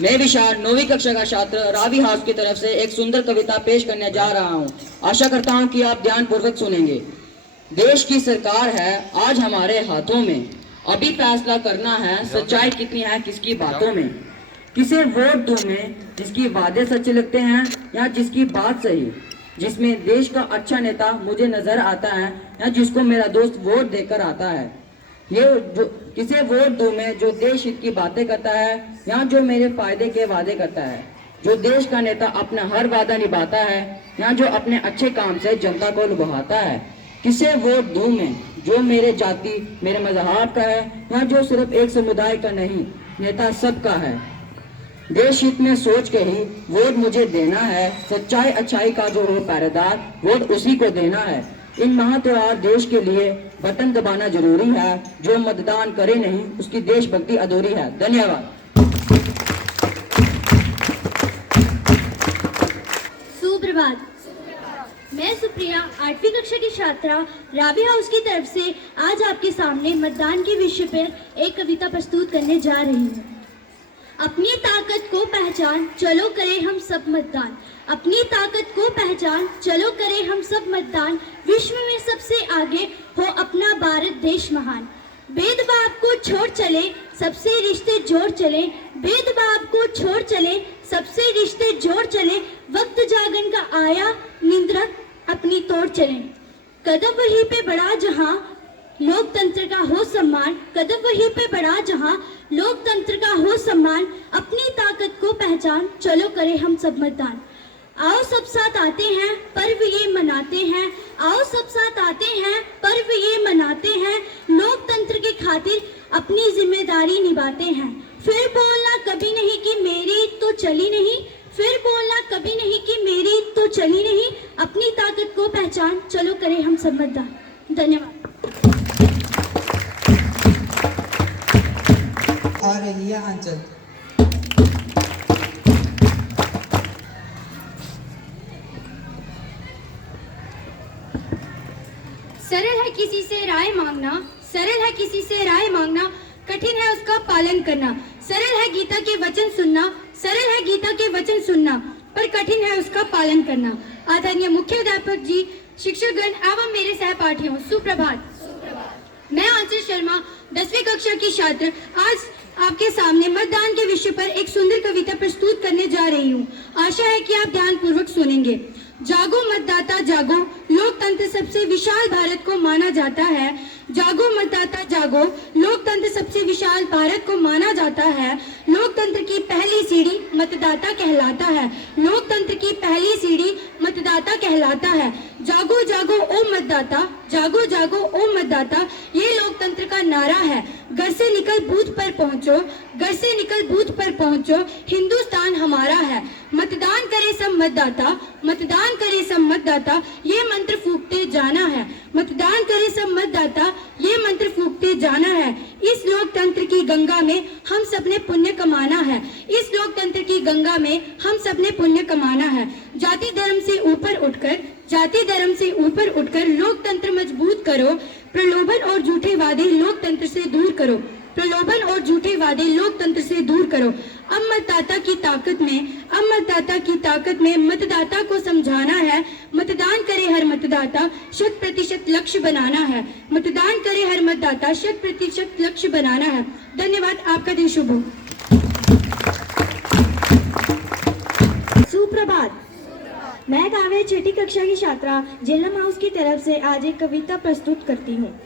मैं विशाल 9वीं कक्षा का छात्र रावी हाउस की तरफ से एक सुंदर कविता पेश करने जा रहा हूं। आशा करता हूं कि आप ध्यानपूर्वक सुनेंगे। देश की सरकार है आज हमारे हाथों में, अभी फैसला करना है सच्चाई कितनी है किसकी बातों में। किसे वोट दूं मैं, जिसकी वादे सच लगते हैं या जिसकी बात सही, जिसमें देश का अच्छा नेता मुझे नजर आता है या जिसको मेरा दोस्त वोट देकर आता है। ये जो किसे वोट दूं मैं, जो देश हित की बातें करता है या जो मेरे फायदे के वादे करता है, जो देश का नेता अपना हर वादा निभाता है या जो अपने अच्छे काम से जनता को लुभाता है। किसे वोट दूं मैं, जो मेरे जाति मेरे मजहब का है या जो सिर्फ एक समुदाय का नहीं, नेता सबका है। देश हित में सोच के ही वोट मुझे देना है, सच्चाई अच्छाई का जो हो पहरेदार, वोट उसी को देना है। इन महात्यार देश के लिए बटन दबाना जरूरी है, जो मतदान करे नहीं उसकी देशभक्ति अधूरी है। धन्यवाद। सुप्रभात। मैं सुप्रिया 8वीं कक्षा की छात्रा रावी हाउस की तरफ से आज आपके सामने मतदान के विषय पर एक कविता प्रस्तुत करने जा रही हूँ। अपनी ताकत को पहचान, चलो करें हम सब मतदान। अपनी ताकत को पहचान, चलो करें हम सब मतदान। विश्व में सबसे आगे हो अपना भारत देश महान। भेदभाव को छोड़ चले, सबसे रिश्ते जोड़ चले। भेदभाव को छोड़ चले, सबसे रिश्ते जोड़ चले। वक्त जागरण का आया, निंद्रा अपनी तोड़ चले। कदम वहीं पे बढ़ा जहां लोकतंत्र का हो सम्मान। कदम वहीं पे बढ़ा जहां लोकतंत्र का हो सम्मान। अपनी ताकत को पहचान, चलो करें हम सब मतदान। आओ सब साथ आते हैं, पर्व ये मनाते हैं। आओ सब साथ आते हैं, पर्व ये मनाते हैं। लोकतंत्र की खातिर अपनी जिम्मेदारी निभाते हैं। फिर बोलना कभी नहीं कि मेरी तो चली नहीं। फिर बोलना कभी नहीं कि मेरी तो चली नहीं। अपनी ताकत को पहचान, चलो करें हम सब मतदान। धन्यवाद। और एलिया अंचल। सरल है किसी से राय मांगना, सरल है किसी से राय मांगना, कठिन है उसका पालन करना। सरल है गीता के वचन सुनना, सरल है गीता के वचन सुनना, पर कठिन है उसका पालन करना। आदरणीय मुख्याध्यापक जी, शिक्षकगण एवं मेरे सहपाठियों, सुप्रभात। मैं आंचल शर्मा 10वीं कक्षा की छात्र आज आपके सामने मतदान के विषय पर एक सुंदर कविता प्रस्तुत करने जा रही हूँ। आशा है कि आप ध्यानपूर्वक सुनेंगे। जागो मतदाता जागो, लोकतंत्र सबसे विशाल भारत को माना जाता है। जागो मतदाता जागो, लोकतंत्र सबसे विशाल भारत को माना जाता है। लोकतंत्र की पहली सीढ़ी मतदाता कहलाता है। लोकतंत्र की पहली सीढ़ी मतदाता कहलाता है। जागो जागो ओ मतदाता, जागो जागो ओ मतदाता, ये लोकतंत्र का नारा है। घर से निकल बूथ पर पहुंचो, घर से निकल बूथ पर पहुंचो, हिंदुस्तान हमारा है। मतदान करे सब मतदाता, मतदान करे सब मतदाता, ये मंत्र फूंकते जाना है। मतदान करे सब मतदाता, ये मंत्र फूंकते जाना है। इस लोकतंत्र की गंगा में हम सबने पुण्य कमाना है। इस लोकतंत्र की गंगा में हम सबने पुण्य कमाना है। जाति धर्म से ऊपर उठकर, जाति धर्म से ऊपर उठकर लोकतंत्र मजबूत करो। प्रलोभन और झूठे वादे लोकतंत्र से दूर करो। प्रलोभन और झूठे वादे लोकतंत्र से दूर करो। अब मतदाता की ताकत में, अब मतदाता की ताकत में मतदाता को समझाना है। मतदान करे हर मतदाता, 100% लक्ष्य बनाना है। मतदान करे हर मतदाता, 100% लक्ष्य बनाना है। धन्यवाद। आपका दिन शुभ हो। सुप्रभात। मैं काव्य 6ठी कक्षा की छात्रा झेलम हाउस की तरफ से आज एक कविता प्रस्तुत करती हूँ।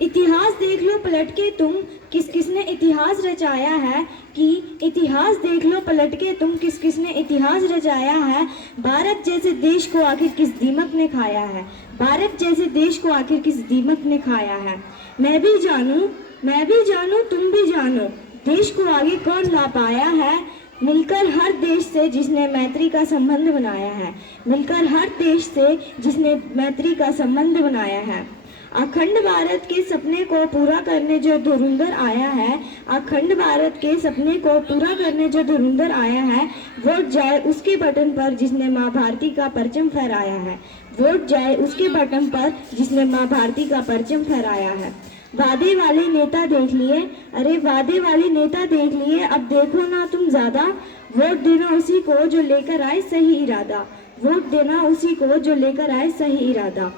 इतिहास देख लो पलट के तुम, किस किसने इतिहास रचाया है। कि इतिहास देख लो पलट के तुम, किस किसने इतिहास रचाया है। भारत जैसे देश को आखिर किस दीमक ने खाया है। भारत जैसे देश को आखिर किस दीमक ने खाया है। मैं भी जानूं, मैं भी जानूं, तुम भी जानो, देश को आगे कौन ला पाया है। मिलकर हर देश से जिसने मैत्री का संबंध बनाया है। मिलकर हर देश से जिसने मैत्री का संबंध बनाया है। अखंड भारत के सपने को पूरा करने जो धुरंधर आया है। अखंड भारत के सपने को पूरा करने जो धुरंधर आया है। वोट जाए उसके बटन पर जिसने माँ भारती का परचम फहराया है। वोट जाए उसके बटन पर जिसने माँ भारती का परचम फहराया है। वादे वाले नेता देख लिए, अरे वादे वाले नेता देख लिए, अब देखो ना तुम ज्यादा, वोट देना उसी को जो लेकर आए सही इरादा, वोट देना उसी को जो लेकर आए सही इरादा।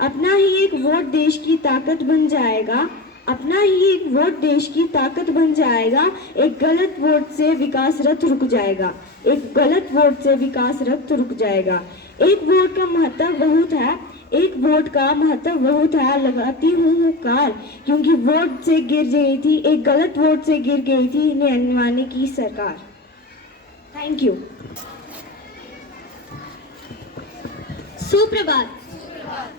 अपना ही एक वोट देश की ताकत बन जाएगा, अपना ही एक वोट देश की ताकत बन जाएगा, एक गलत वोट से विकास रथ रुक जाएगा, एक गलत वोट से विकास रथ रुक जाएगा। एक वोट का महत्व बहुत है, एक वोट का महत्व बहुत है, लगाती हूँ हुंकार, क्योंकि वोट से गिर गई थी, एक गलत वोट से गिर गई थी नियंवाने की सरकार। Thank you. सुप्रभात।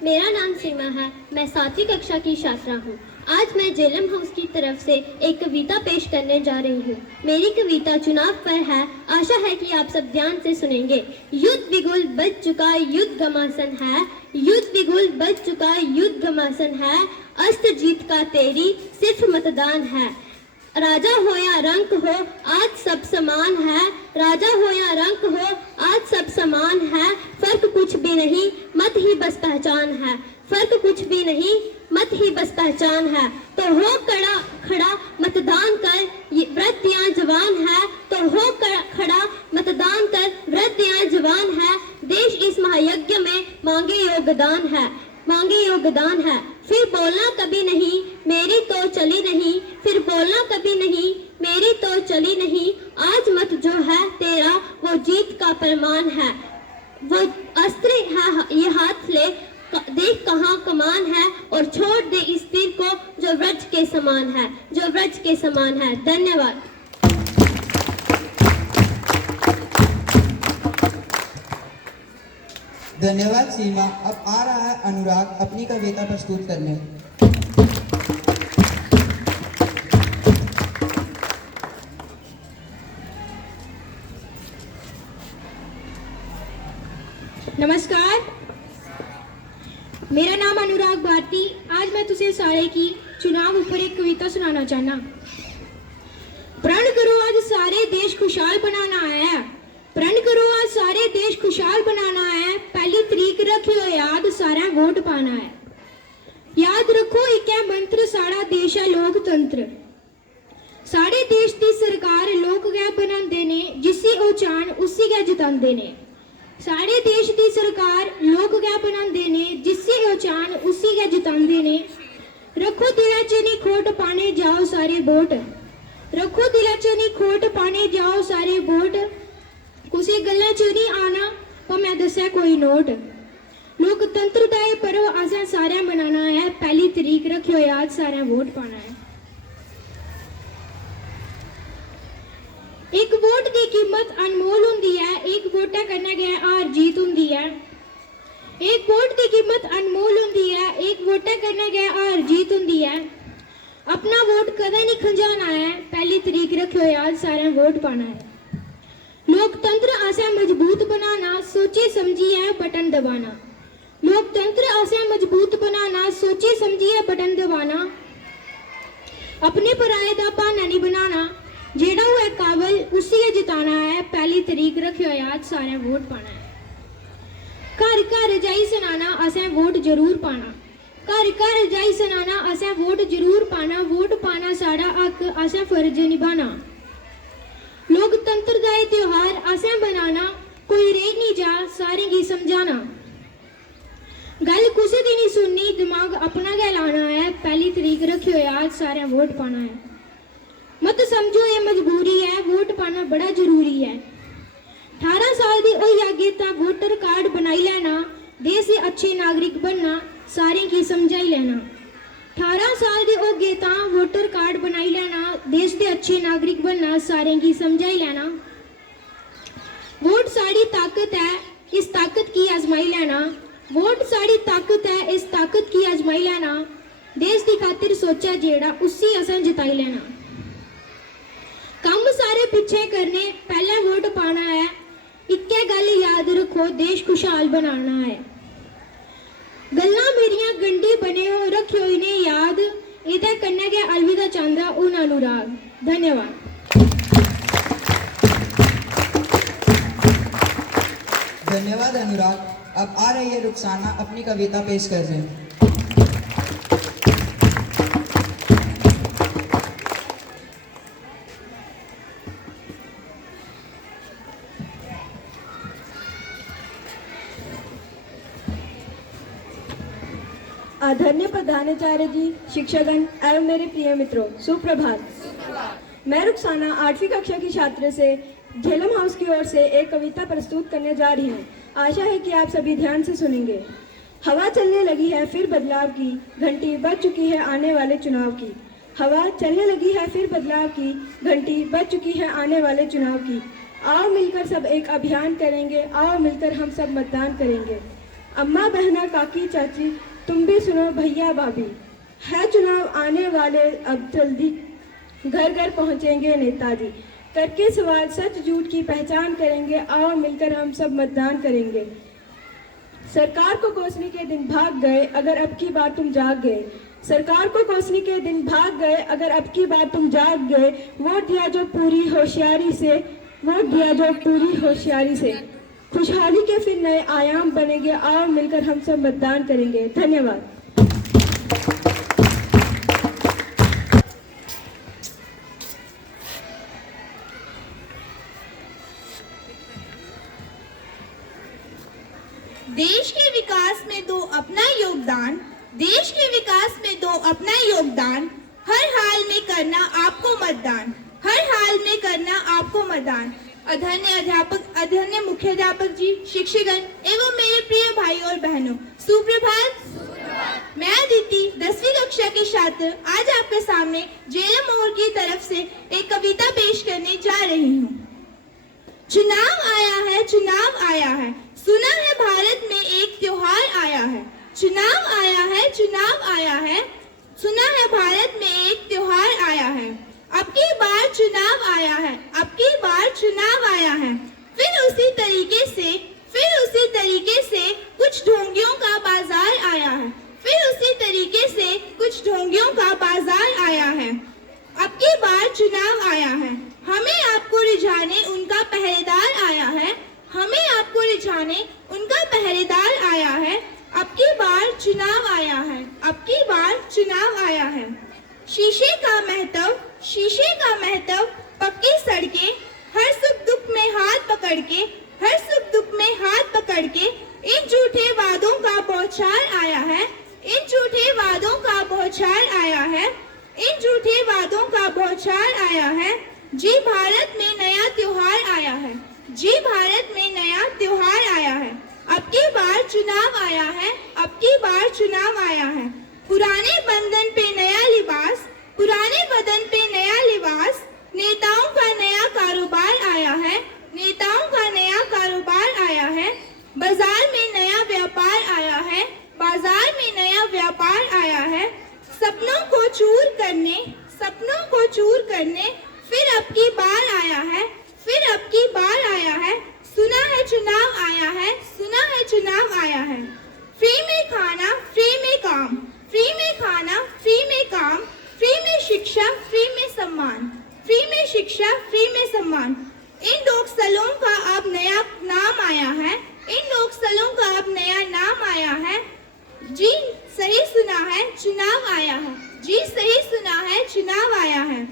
मेरा नाम सीमा है, मैं 7वीं कक्षा की छात्रा हूँ। आज मैं जेलम हाउस की तरफ से एक कविता पेश करने जा रही हूँ। मेरी कविता चुनाव पर है, आशा है कि आप सब ध्यान से सुनेंगे। युद्ध बिगुल बज चुका, युद्ध घमासान है, युद्ध बिगुल बज चुका, युद्ध घमासान है, अस्त्र जीत का तेरी सिर्फ मतदान है। राजा हो या रंक हो आज सब समान है, राजा हो या रंक हो आज सब समान है, फर्क कुछ भी नहीं मत ही बस पहचान है, फर्क कुछ भी नहीं मत ही बस पहचान है। तो हो खड़ा खड़ा मतदान कर, वृद्ध या जवान है, तो हो खड़ा मतदान कर, वृद्ध या जवान है, देश इस महायज्ञ में मांगे योगदान है, मांगे योगदान है। फिर बोलना कभी नहीं मेरी तो चली नहीं, फिर बोलना कभी नहीं मेरी तो चली नहीं, आज मत जो है तेरा वो जीत का प्रमाण है, वो अस्त्र है ये हाथ ले, देख कहाँ कमान है, और छोड़ दे इस तीर को जो व्रज के समान है, जो व्रज के समान है। धन्यवाद। धन्यवाद सीमा। अब आ रहा है अनुराग अपनी कविता प्रस्तुत करने। नमस्कार, मेरा नाम अनुराग भारती। आज मैं तुझे सारे की चुनाव ऊपर एक कविता सुनाना चाहना। प्रण करो आज सारे देश खुशहाल बनाना है, प्रण करो आज सारे देश खुशहाल बनाना है, पहली तरीक रखियो याद सारा वोट पाना है। याद रखो एक है मंत्र साड़ा देश है लोकतंत्र, साढ़े देश की सरकार लोक गै बनांदे ने, जिसी ओ चाहन उसी गै जितांदे ने, साढ़े देश की सरकार लोक गै बनांदे ने, जिसी ओ चाहन उसी गै जितांदे ने। रखो दिला च नी खोट पाने जाओ सारे वोट, रखो दिला च नी खोट पाने जाओ सारे वोट, कुछ गल्लां च नहीं आना भावें दस्सै कोई नोट। लोकतंत्र दा एह् पर्व असें सारें मनाना है, पहली तरीक रखियो याद सारें वोट पाना है। एक वोट की कीमत अनमोल हुंदी है, एक वोटा कन्नै गै हार जीत हुंदी है। एक वोट की कीमत अनमोल हुंदी है, एक वोटा कन्नै गै हार जीत हुंदी है। अपना वोट कदें नहीं खंजाना है, पहली तरीक रखियो याद सारें वोट पाना है। लोकतंत्र असें मजबूत बनाना, सोची समझिए बटन दबाना, लोकतंत्र असें मजबूत बनाना, सोची समझिए बटन दबाना। अपने पराए दा बहाना नहीं बनाना, जेड़ा हुआ काबल उसी गै जिताना है, पहली तरीक रखियो याद सारें वोट पाना है। घर घर जाई सनाना असें वोट जरूर पाना, घर घर जाई सनाना असें वोट जरूर पाना, वोट पाना साड़ा हक असें फर्ज निभाना। लोकतंत्र दा त्योहार असें बनाना, कोई रेह नहीं जा सारें गी समझाना। गल कुसै दी नहीं सुननी, दिमाग अपना गै लाना है, पहली तरीक रखियो याद सारें वोट पाना है। मत समझो ये मजबूरी है, वोट पाना बड़ा जरूरी है। 18 साल दी होई अगे तां वोटर कार्ड बनाई लेना, देश दे अच्छे नागरिक बनना, सारें की समझाई लेना। 18 साल दे होगे तां वोटर कार्ड बनाई लेना, देश दे अच्छे नागरिक बनना, सारें की समझाई लेना। वोट साड़ी ताकत है, इस ताकत की आजमाई लेना, वोट साड़ी ताकत है, इस ताकत की आजमाई लेना। देश की खातिर सोचा जेड़ा उसी असें जिताई लेना। कम सारे पिछे करने पहले वोट पाना है, इक्के गल याद रखो देश खुशहाल बनाना है। गल्लां मेरियां गंढी बने हो रखियो इन्हें याद, इहदे कन्नै गै अलविदा चांदा हून अनुराग। धन्यवाद। धन्यवाद अनुराग। अब आ रही है रुखसाना अपनी कविता पेश कर रहे हैं। आदरणीय प्रधानाचार्य जी, शिक्षकगण एवं मेरे प्रिय मित्रों, सुप्रभात। मैं रुखसाना 8वीं कक्षा की छात्र से झेलम हाउस की ओर से एक कविता प्रस्तुत करने जा रही हूँ। आशा है कि आप सभी ध्यान से सुनेंगे। हवा चलने लगी है फिर बदलाव की, घंटी बज चुकी है आने वाले चुनाव की। हवा चलने लगी है फिर बदलाव की, घंटी बज चुकी है आने वाले चुनाव की। आओ मिलकर सब एक अभियान करेंगे, आओ मिलकर हम सब मतदान करेंगे। अम्मा बहना काकी चाची तुम भी सुनो भैया भाभी, है चुनाव आने वाले अब जल्दी, घर घर पहुंचेंगे नेताजी। करके सवाल सच झूठ की पहचान करेंगे, आओ मिलकर हम सब मतदान करेंगे। सरकार को कोसने के दिन भाग गए, अगर अब की बार तुम जाग गए। सरकार को कोसने के दिन भाग गए, अगर अब की बार तुम जाग गए। वोट दिया जो पूरी होशियारी से, वोट दिया जो पूरी होशियारी से। खुशहाली के फिर नए आयाम बनेंगे, आओ मिलकर हम सब मतदान करेंगे। धन्यवाद। देश के विकास में दो अपना योगदान, देश के विकास में दो अपना योगदान। हर हाल में करना आपको मतदान, हर हाल में करना आपको मतदान। आदरणीय अध्यापक, आदरणीय मुख्याध्यापक जी, शिक्षकगण एवं मेरे प्रिय भाई और बहनों, सुप्रभात। मैं अदिति 10वीं कक्षा की छात्र आज आपके सामने झेलम मोड़ की तरफ से एक कविता पेश करने जा रही हूँ। चुनाव आया है, चुनाव आया है, सुना है भारत में एक त्योहार आया है। चुनाव आया है, चुनाव आया है, सुना है भारत में एक त्योहार आया है। अब की बार चुनाव आया है, अब की बार चुनाव आया है। फिर उसी तरीके से कुछ ढोंगियों का बाजार आया है, फिर उसी तरीके से कुछ ढोंगियों का बाजार आया है। अब की बार चुनाव आया है, हमें आपको रिझाने उनका पहरेदार आया है, हमें आपको रिझाने उनका पहरेदार आया है। अब की बार चुनाव आया है, अब की बार चुनाव आया है। शीशे का महत्व, शीशे का महत्व, पक्की सड़कें, हर सुख दुख में हाथ पकड़ के, हर सुख दुख में हाथ पकड़ के। इन झूठे वादों का बौछार आया है, इन झूठे वादों का बौछार आया है, इन झूठे वादों का बौछार आया है। जी भारत में नया त्योहार आया है, जी भारत में नया त्योहार आया है। अब की बार चुनाव आया है, अब की बार चुनाव आया है। पुराने बंधन पे नया लिबास, पुराने बदन पे नया लिबास। नेताओं का नया कारोबार आया है, नेताओं का नया कारोबार आया है। बाजार में नया व्यापार आया है, बाजार में नया व्यापार आया है। सपनों को चूर करने, सपनों को चूर करने फिर अब की बार आया है, फिर अब की बार आया है। सुना है चुनाव आया है, सुना है चुनाव आया है। फ्री में खाना, फ्री में काम, फ्री में खाना, फ्री में काम। फ्री में शिक्षा, फ्री में सम्मान, फ्री में शिक्षा, फ्री में सम्मान। इन लोकस्थलों का अब नया नाम आया है, इन लोकस्थलों का अब नया नाम आया है। जी सही सुना है, चुनाव आया है, जी सही सुना है, चुनाव आया है।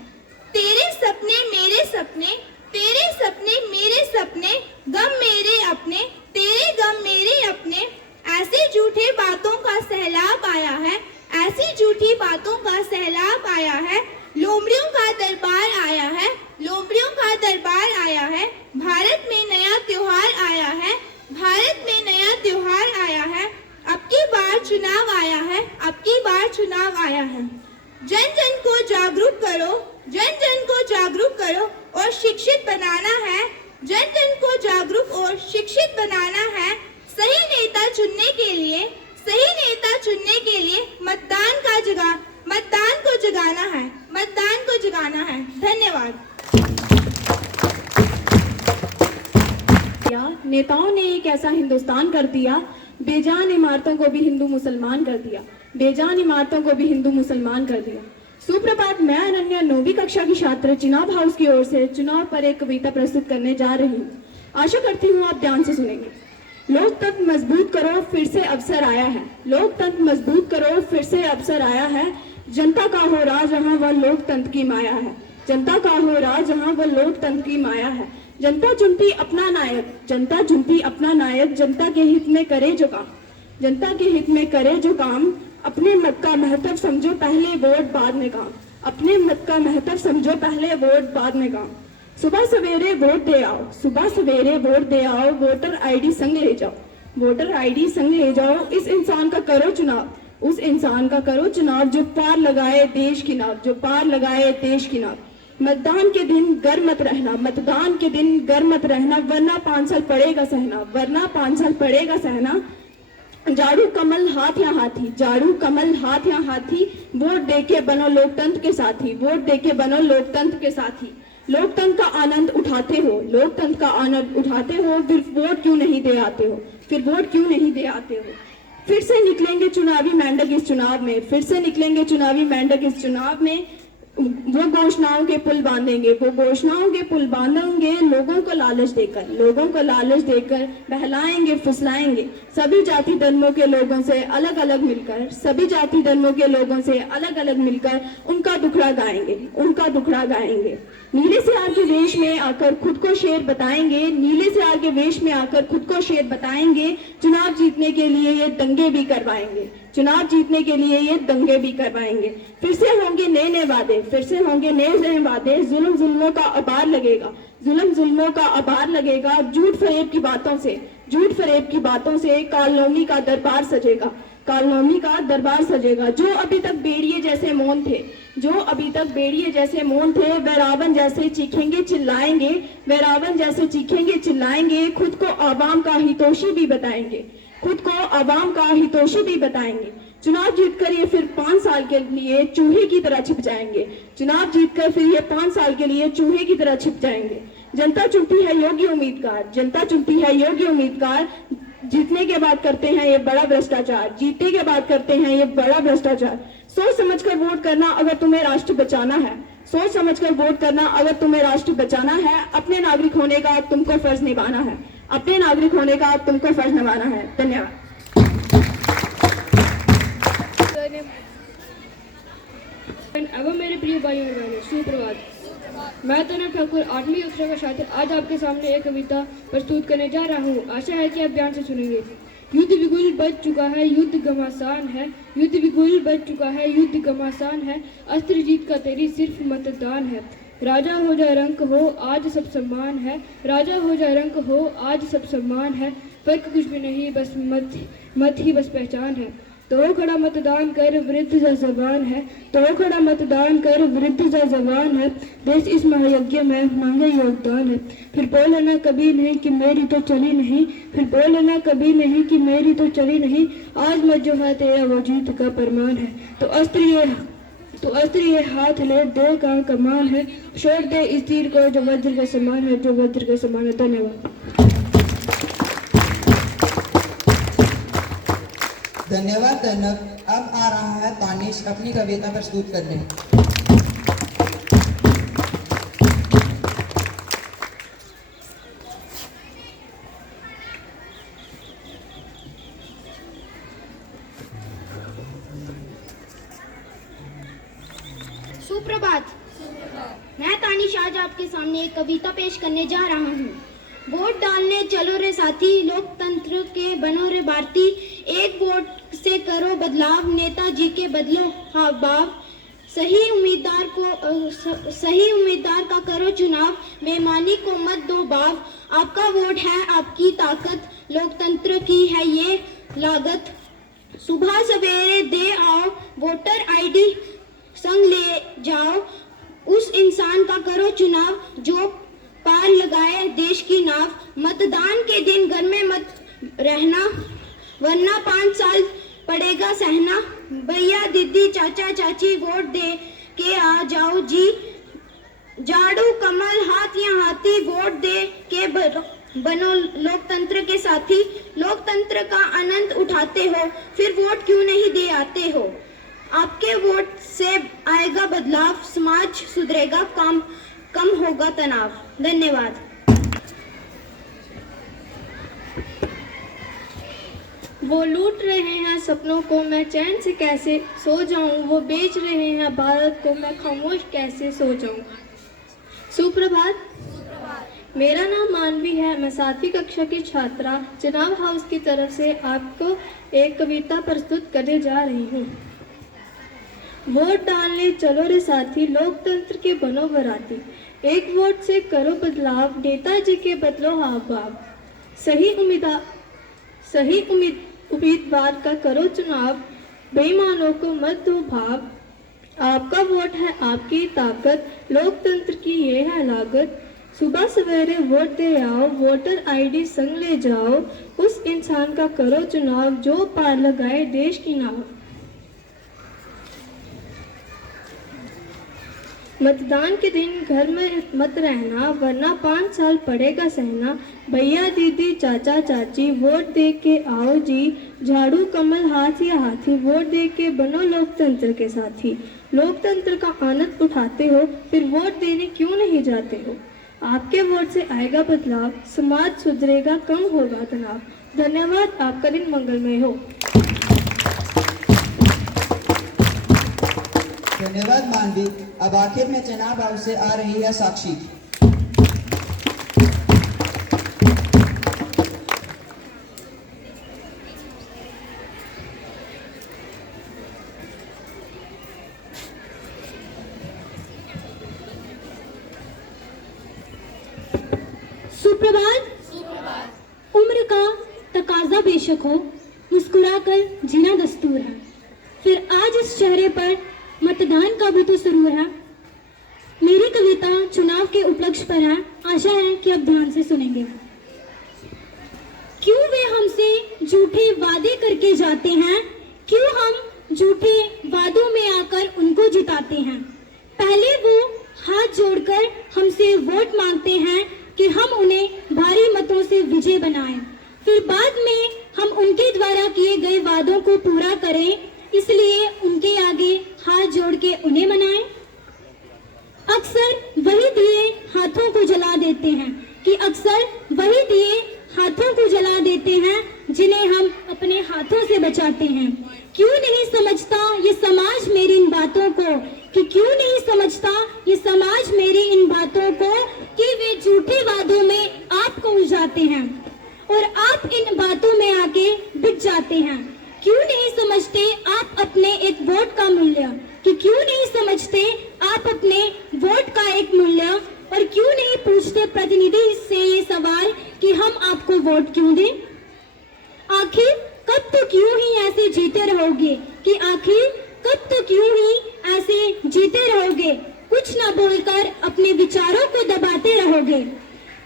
तेरे सपने मेरे सपने, तेरे सपने मेरे सपने, गम मेरे अपने, तेरे गम मेरे अपने। ऐसे झूठे बातों का सैलाब आया है, ऐसी झूठी बातों का सैलाब आया है। लोमड़ियों का दरबार आया है, लोमड़ियों का दरबार आया है। भारत में नया त्योहार आया है, भारत में नया त्योहार आया है। अब की बार चुनाव आया है, अब की बार चुनाव आया है। जन जन को जागरूक करो, जन जन को जागरूक करो और शिक्षित बनाना है, जन जन को जागरूक और शिक्षित बनाना है। सही नेता चुनने के लिए, सही नेता चुनने के लिए मतदान को जगाना है, मतदान को जगाना है। धन्यवाद। नेताओं ने एक ऐसा हिंदुस्तान कर दिया, बेजान इमारतों को भी हिंदू मुसलमान कर दिया, बेजान इमारतों को भी हिंदू मुसलमान कर दिया। सुप्रभात। मैं अनन्या 9वीं कक्षा की छात्र चुनाव हाउस की ओर से चुनाव पर एक कविता प्रस्तुत करने जा रही हूँ। आशा करती हूँ आप ध्यान से सुनेंगे। लोकतंत्र मजबूत करो, फिर से अवसर आया है, लोकतंत्र मजबूत करो, फिर से अवसर आया है। जनता का हो राज जहाँ वह लोकतंत्र की माया है, जनता का हो राज जहाँ वह लोकतंत्र की माया है। जनता चुनती अपना नायक, जनता चुनती अपना नायक, जनता के हित में करे जो काम, जनता के हित में करे जो काम। अपने मत का महत्व समझो, पहले वोट बाद में काम। अपने मत का महत्व समझो, पहले वोट बाद में काम। सुबह सवेरे वोट दे आओ, सुबह सवेरे वोट दे आओ, वोटर आईडी संग ले जाओ, वोटर आईडी संग ले जाओ। इस इंसान का करो चुनाव, उस इंसान का करो चुनाव जो पार लगाए देश की नाव, जो पार लगाए देश की नाव। मतदान के दिन घर मत रहना, मतदान के दिन घर मत रहना, वरना 5 साल पड़ेगा सहना, वरना 5 साल पड़ेगा सहना। झाड़ू कमल हाथ या हाथी, झाड़ू कमल हाथ या हाथी, वोट देके बनो लोकतंत्र के साथी, वोट देके बनो लोकतंत्र के साथी। लोकतंत्र का आनंद उठाते हो, लोकतंत्र का आनंद उठाते हो, फिर वोट क्यों नहीं दे आते हो, फिर वोट क्यों नहीं दे आते हो। फिर से निकलेंगे चुनावी मेंढक इस चुनाव में, फिर से निकलेंगे चुनावी मेंढक इस चुनाव में। वो घोषणाओं के पुल बांधेंगे, वो घोषणाओं के पुल बांधेंगे, लोगों को लालच देकर, लोगों को लालच देकर बहलाएंगे फुसलाएंगे। सभी जाति धर्मों के लोगों से अलग अलग मिलकर, सभी जाति धर्मों के लोगों से अलग अलग मिलकर उनका दुखड़ा गाएंगे, उनका दुखड़ा गाएंगे। नीले सियार के वेश में आकर खुद को शेर बताएंगे, नीले सियार के वेश में आकर खुद को शेर बताएंगे। चुनाव जीतने के लिए ये दंगे भी करवाएंगे, चुनाव जीतने के लिए ये दंगे भी करवाएंगे। फिर से होंगे नए नए वादे, फिर से होंगे नए नए वादे। जुल्म जुल्मों का आभार लगेगा, जुल्म जुल्मों का आभार लगेगा। झूठ फरेब की बातों से, झूठ फरेब की बातों से कालनौमी का दरबार सजेगा, कालनौमी का दरबार सजेगा। जो अभी तक बेड़िए जैसे मौन थे, जो अभी तक बेड़िए जैसे मौन थे, वे रावण जैसे चीखेंगे चिल्लाएंगे, वे रावण जैसे चीखेंगे चिल्लाएंगे। खुद को आवाम का हितोषी भी बताएंगे, खुद को आवाम का हितोषी भी बताएंगे। चुनाव जीतकर ये फिर 5 साल के लिए चूहे की तरह छिप जाएंगे, चुनाव जीतकर फिर ये 5 साल के लिए चूहे की तरह छिप जाएंगे। जनता चुनती है योग्य उम्मीदवार, जनता चुनती है योग्य उम्मीदवार। जीतने के बाद करते हैं ये बड़ा भ्रष्टाचार, जीतने के बाद करते हैं ये बड़ा भ्रष्टाचार। सोच समझकर वोट करना अगर तुम्हें राष्ट्र बचाना है, सोच समझकर वोट करना अगर तुम्हें राष्ट्र बचाना है। अपने नागरिक होने का तुमको फर्ज निभाना है, अपने नागरिक होने का तुमको फर्ज निभाना है। धन्यवाद। एवं मेरे प्रिय भाइयों और बहनों, सुप्रभात। मैं तनव ठाकुर 8वीं कक्षा का छात्र आज आपके सामने एक कविता प्रस्तुत करने जा रहा हूँ। आशा है कि आप ध्यान से सुनेंगे। युद्ध बिगुल बच चुका है, युद्ध घमासान है, युद्ध बिगुल बच चुका है, युद्ध घमासान है। अस्त्र जीत का तेरी सिर्फ मतदान है। राजा हो जा रंक हो आज सब सम्मान है, राजा हो जा रंक हो आज सब सम्मान है। फर्क कुछ भी नहीं बस मत ही बस पहचान है। तो खड़ा मतदान कर वृद्ध जा जवान है, तो खड़ा मतदान कर वृद्ध जा जवान है। देश इस महायज्ञ में मांगे योगदान है। फिर बोलना कभी नहीं कि मेरी तो चली नहीं, फिर बोलना कभी नहीं कि मेरी तो चली नहीं। आज मत जो है तेरा वो जीत का प्रमाण है। तो अस्त्र ये हाथ ले दे का कमान है। छोड़ दे इस तीर को जो वज्र के समान है, जो वज्र के समान है। धन्यवाद। धन्यवाद तनव। अब आ रहा है तानिश अपनी कविता प्रस्तुत करने। सुप्रभात। मैं तानिश आज आपके सामने एक कविता पेश करने जा रहा हूँ। वोट डालने चलो रे साथी, लोकतंत्र के बनो रे भारती। एक वोट से करो बदलाव, नेताजी के बदलो हाँ भाव। सही उम्मीदवार का करो चुनाव, बेईमानी को मत दो भाव। आपका वोट है आपकी ताकत, लोकतंत्र की है ये लागत। सुबह सवेरे दे आओ, वोटर आईडी संग ले जाओ। उस इंसान का करो चुनाव जो पार लगाए देश की नाव। मतदान के दिन घर में मत रहना, वरना 5 साल पड़ेगा सहना। भैया दीदी चाचा चाची वोट दे के आ जाओ जी। झाड़ू कमल हाथ या हाथी, वोट दे के बनो लोकतंत्र के साथी। लोकतंत्र का आनंद उठाते हो, फिर वोट क्यों नहीं दे आते हो। आपके वोट से आएगा बदलाव, समाज सुधरेगा, कम होगा तनाव। धन्यवाद। वो लूट रहे हैं सपनों को, मैं चैन से कैसे सो जाऊं। वो बेच रहे हैं भारत को, मैं खामोश कैसे सो जाऊं। सुप्रभात। मेरा नाम मानवी है। मैं 7वीं कक्षा की छात्रा चुनाव हाउस की तरफ से आपको एक कविता प्रस्तुत करने जा रही हूँ। वोट डालने चलो रे साथी, लोकतंत्र के बनो बराती, एक वोट से करो बदलाव, नेताजी के बदलो हाव भाव, सही उम्मीदवार का करो चुनाव, बेईमानों को मत दो भाव, आपका वोट है आपकी ताकत, लोकतंत्र की ये है लागत, सुबह सवेरे वोट दे आओ, वोटर आईडी संग ले जाओ, उस इंसान का करो चुनाव जो पार लगाए देश की नाव। मतदान के दिन घर में मत रहना, वरना 5 साल पड़ेगा सहना, भैया दीदी चाचा चाची वोट दे के आओ जी, झाड़ू कमल हाथ या हाथी, वोट दे के बनो लोकतंत्र के साथी, लोकतंत्र का आनंद उठाते हो फिर वोट देने क्यों नहीं जाते हो, आपके वोट से आएगा बदलाव, समाज सुधरेगा कम होगा तनाव। धन्यवाद, आपका दिन मंगलमय हो। धन्यवाद मानवी। अब आखिर में चुनाव हाउस से आ रही है साक्षी। सुप्रभात। उम्र का तकाजा बेशक हो, मुस्कुराकर जीना दस्तूर है, फिर आज इस चेहरे पर मतदान का भी तो सुरूर है। मेरी कविता चुनाव के उपलक्ष्य पर है, आशा है कि आप ध्यान से सुनेंगे। क्यों वे हमसे झूठे वादे करके जाते हैं, क्यों हम झूठे वादों में आकर उनको जिताते हैं। पहले वो हाथ जोड़कर हमसे वोट मांगते हैं कि हम उन्हें भारी मतों से विजय बनाएं, फिर बाद में हम उनके द्वारा किए गए वादों को पूरा करें, इसलिए उनके आगे हाथ जोड़ के उन्हें मनाएं। अक्सर वही दिए हाथों को जला देते हैं हाथों को जला देते हैं जिन्हें हम अपने हाथों से बचाते हैं। क्यों नहीं समझता ये समाज मेरी इन बातों को, कि क्यों नहीं समझता ये समाज मेरी इन बातों को, कि वे झूठे वादों में आपको उलझाते हैं और आप इन बातों में आके बिक जाते हैं। क्यों नहीं समझते आप अपने एक वोट का मूल्य, कि क्यों नहीं समझते आप अपने वोट का एक मूल्य, और क्यों नहीं पूछते प्रतिनिधि से ये सवाल कि हम आपको वोट क्यों दें। आखिर कब तो क्यों ही ऐसे जीते रहोगे, कि आखिर कब तो क्यों ही ऐसे जीते रहोगे, कुछ ना बोलकर अपने विचारों को दबाते रहोगे।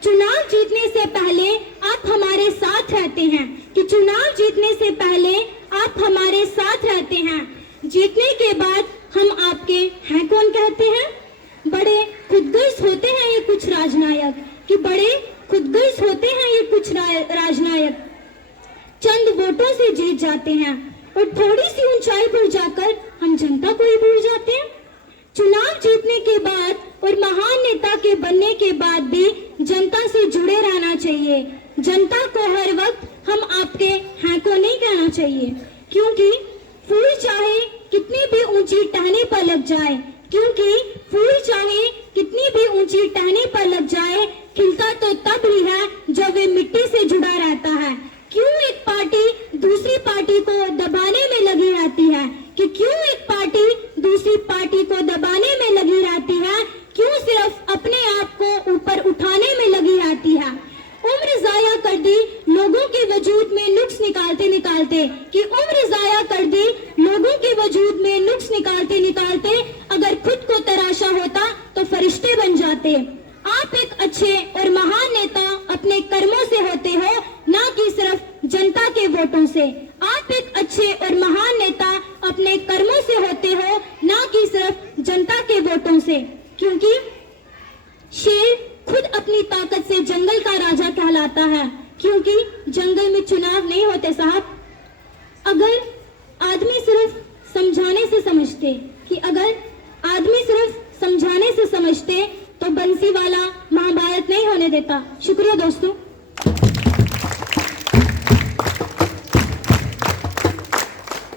चुनाव जीतने से पहले आप हमारे साथ रहते हैं, कि चुनाव जीतने से पहले आप हमारे साथ रहते हैं, जीतने के बाद हम आपके हैं कौन कहते हैं। बड़े खुदगर्ज होते हैं ये कुछ राजनायक, कि बड़े खुदगर्ज होते हैं ये कुछ राजनायक, चंद वोटों से जीत जाते हैं और थोड़ी सी ऊंचाई पर जाकर हम जनता को ही भूल जाते हैं। चुनाव जीतने के बाद और महान नेता के बनने के बाद भी जनता से जुड़े रहना चाहिए। जनता को हर वक्त हम आपके हैं को नहीं कहना चाहिए, क्योंकि फूल चाहे कितनी भी ऊंची टहनी पर लग जाए, क्योंकि फूल चाहे कितनी भी ऊंची टहनी पर लग जाए, खिलता तो तब ही है जब वे मिट्टी से जुड़ा रहता है। क्यों एक पार्टी दूसरी पार्टी को दबाने में लगी रहती है, कि क्यों एक पार्टी दूसरी पार्टी को दबाने में लगी रहती है, क्यों सिर्फ अपने आप को ऊपर उठाने में लगी रहती है। उम्र जाया कर दी लोगों के वजूद में नुक्स निकालते निकालते, कि उम्र जाया कर दी लोगों के वजूद में नुक्स निकालते निकालते, अगर खुद को तराशा होता तो फरिश्ते बन जाते। आप एक अच्छे और महान नेता अपने कर्मों से होते हो, ना कि सिर्फ जनता के वोटों से। आप एक अच्छे और महान नेता अपने कर्मों से होते हो, ना कि सिर्फ जनता के वोटों से, क्योंकि शेर खुद अपनी ताकत से जंगल का राजा कहलाता है, क्योंकि जंगल में चुनाव नहीं होते साहब। अगर आदमी सिर्फ समझाने से समझते, कि अगर आदमी सिर्फ समझाने से समझते तो बंसीवाला महाभारत नहीं होने देता। शुक्रिया दोस्तों।